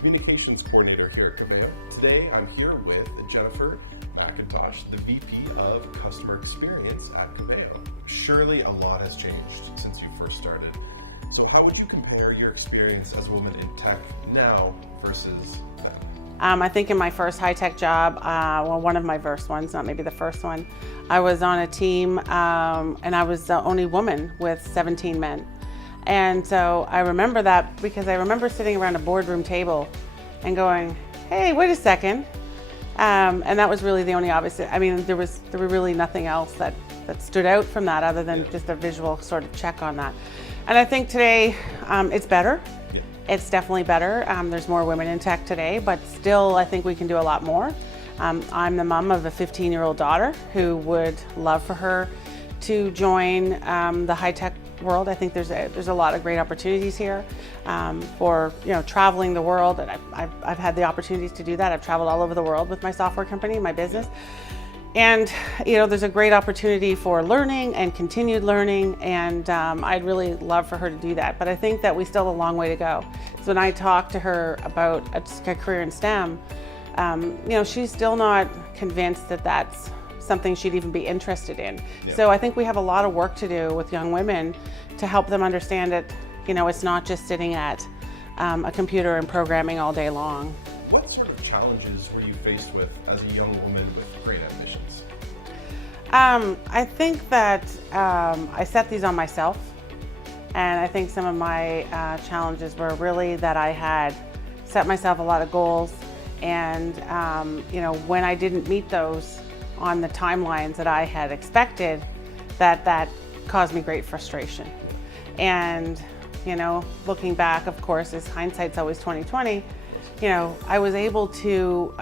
Communications Coordinator here at Coveo. Today I'm here with Jennifer MacIntosh, the VP of Customer Experience at Coveo. Surely a lot has changed since you first started. So how would you compare your experience as a woman in tech now versus then? I think in my first high-tech job, one of my first ones, not maybe the first one, I was on a team and I was the only woman with 17 men. And so I remember that because I remember sitting around a boardroom table and going, hey, wait a second. And that was really the only obvious, I mean, there was really nothing else that stood out from that other than just a visual sort of check on that. And I think today it's better. Yeah. It's definitely better. There's more women in tech today, but still I think we can do a lot more. I'm the mom of a 15-year-old daughter who would love for her to join the high-tech world. I think there's a lot of great opportunities here for traveling the world, and I've had the opportunities to do that. I've traveled all over the world with my software company, my business. And there's a great opportunity for learning and continued learning, and I'd really love for her to do that. But I think that we still have a long way to go. So when I talk to her about a career in STEM, she's still not convinced that that's something she'd even be interested in. Yeah. So I think we have a lot of work to do with young women to help them understand that it's not just sitting at a computer and programming all day long. What sort of challenges were you faced with as a young woman with great ambitions? I think that I set these on myself, and I think some of my challenges were really that I had set myself a lot of goals, and when I didn't meet those on the timelines that I had expected, that caused me great frustration. And looking back, of course, as hindsight's always 20/20, I was able to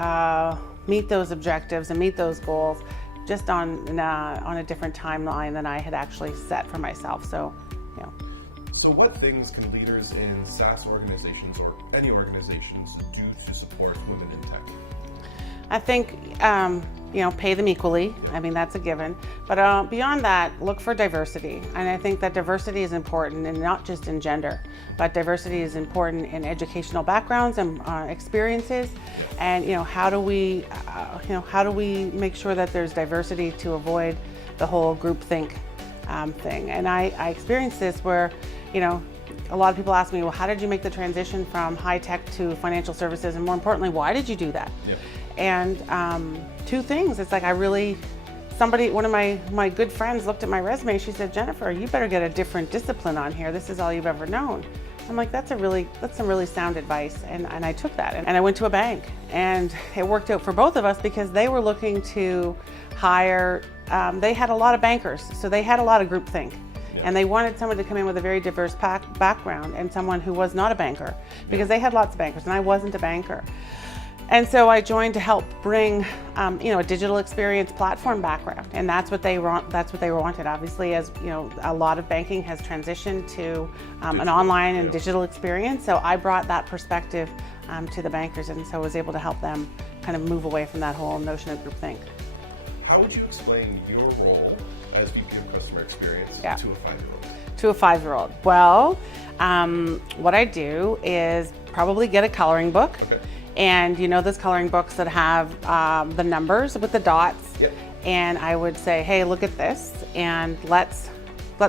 meet those objectives and meet those goals just on a different timeline than I had actually set for myself. So, So what things can leaders in SaaS organizations or any organizations do to support women in tech? I think, pay them equally. I mean, that's a given. But beyond that, look for diversity. And I think that diversity is important, and not just in gender, but diversity is important in educational backgrounds and experiences. And how do we make sure that there's diversity to avoid the whole groupthink thing? And I experienced this where, a lot of people ask me, well, how did you make the transition from high tech to financial services? And more importantly, why did you do that? Yeah. And two things, it's like one of my good friends looked at my resume, she said, Jennifer, you better get a different discipline on here. This is all you've ever known. I'm like, that's some really sound advice. And I took that and I went to a bank, and it worked out for both of us because they were looking to hire, they had a lot of bankers, so they had a lot of groupthink. Yeah. And they wanted someone to come in with a very diverse background and someone who was not a banker, because they had lots of bankers and I wasn't a banker. And so I joined to help bring, a digital experience platform background, and that's what they wanted. Obviously, as a lot of banking has transitioned to an online and digital experience. So I brought that perspective to the bankers, and so I was able to help them kind of move away from that whole notion of groupthink. How would you explain your role as VP of Customer Experience to a 5-year-old? To a 5-year-old, well, what I do is probably get a coloring book. Okay. And those coloring books that have the numbers with the dots. Yep. And I would say, hey, look at this, and let's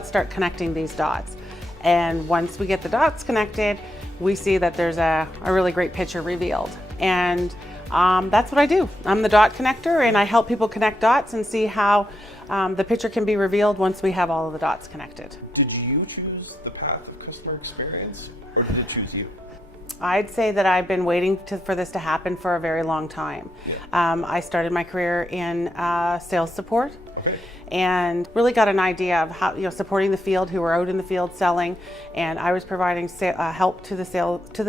start connecting these dots. And once we get the dots connected, we see that there's a really great picture revealed. And that's what I do. I'm the dot connector, and I help people connect dots and see how the picture can be revealed once we have all of the dots connected. Did you choose the path of customer experience, or did it choose you? I'd say that I've been waiting for this to happen for a very long time. Yeah. I started my career in sales support. Okay. And really got an idea of how, supporting the field, who were out in the field selling, and I was providing help to the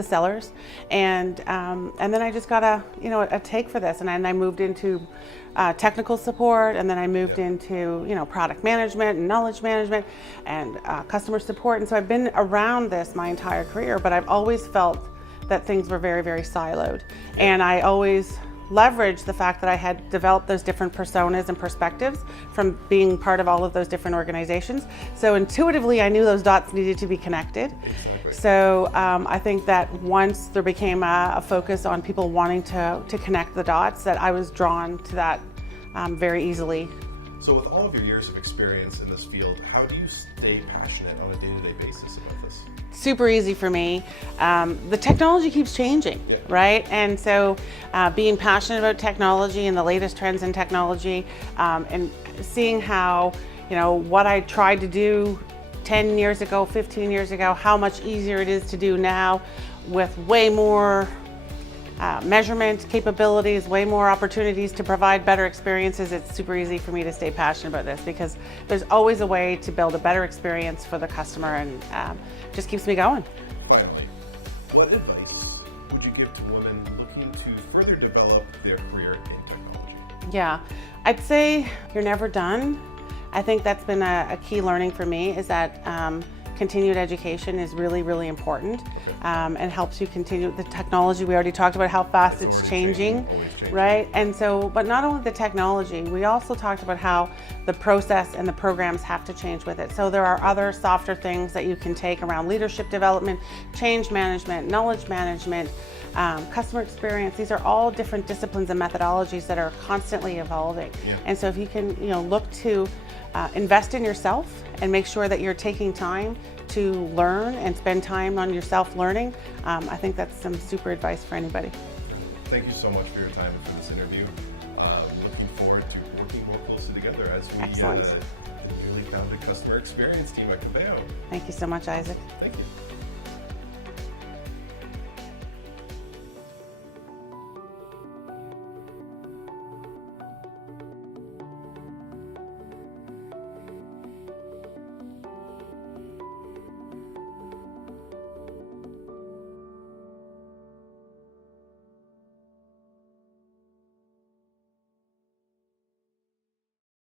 sellers, and then I just got a take for this, and then I moved into technical support, and then I moved into product management and knowledge management and customer support, and so I've been around this my entire career, but I've always felt that things were very, very siloed, and I always leverage the fact that I had developed those different personas and perspectives from being part of all of those different organizations. So intuitively, I knew those dots needed to be connected. Exactly. So I think that once there became a focus on people wanting to connect the dots, that I was drawn to that very easily. So with all of your years of experience in this field, how do you stay passionate on a day-to-day basis about this? Super easy for me. The technology keeps changing, right? And so being passionate about technology and the latest trends in technology, and seeing how, what I tried to do 10 years ago, 15 years ago, how much easier it is to do now with way more measurement capabilities, way more opportunities to provide better experiences. It's super easy for me to stay passionate about this because there's always a way to build a better experience for the customer, and just keeps me going. Finally, what advice would you give to women looking to further develop their career in technology? Yeah, I'd say you're never done. I think that's been a key learning for me, is that continued education is really, really important, and helps you continue. The technology, we already talked about how fast it's changing, right? And so, but not only the technology, we also talked about how the process and the programs have to change with it. So there are other softer things that you can take around leadership development, change management, knowledge management, customer experience. These are all different disciplines and methodologies that are constantly evolving. And so if you can, look to invest in yourself and make sure that you're taking time to learn and spend time on yourself learning, I think that's some super advice for anybody. Thank you so much for your time for this interview. Looking forward to working more closely together as we Excellent. the newly founded customer experience team at Coveo. Thank you so much, Isaac. Thank you.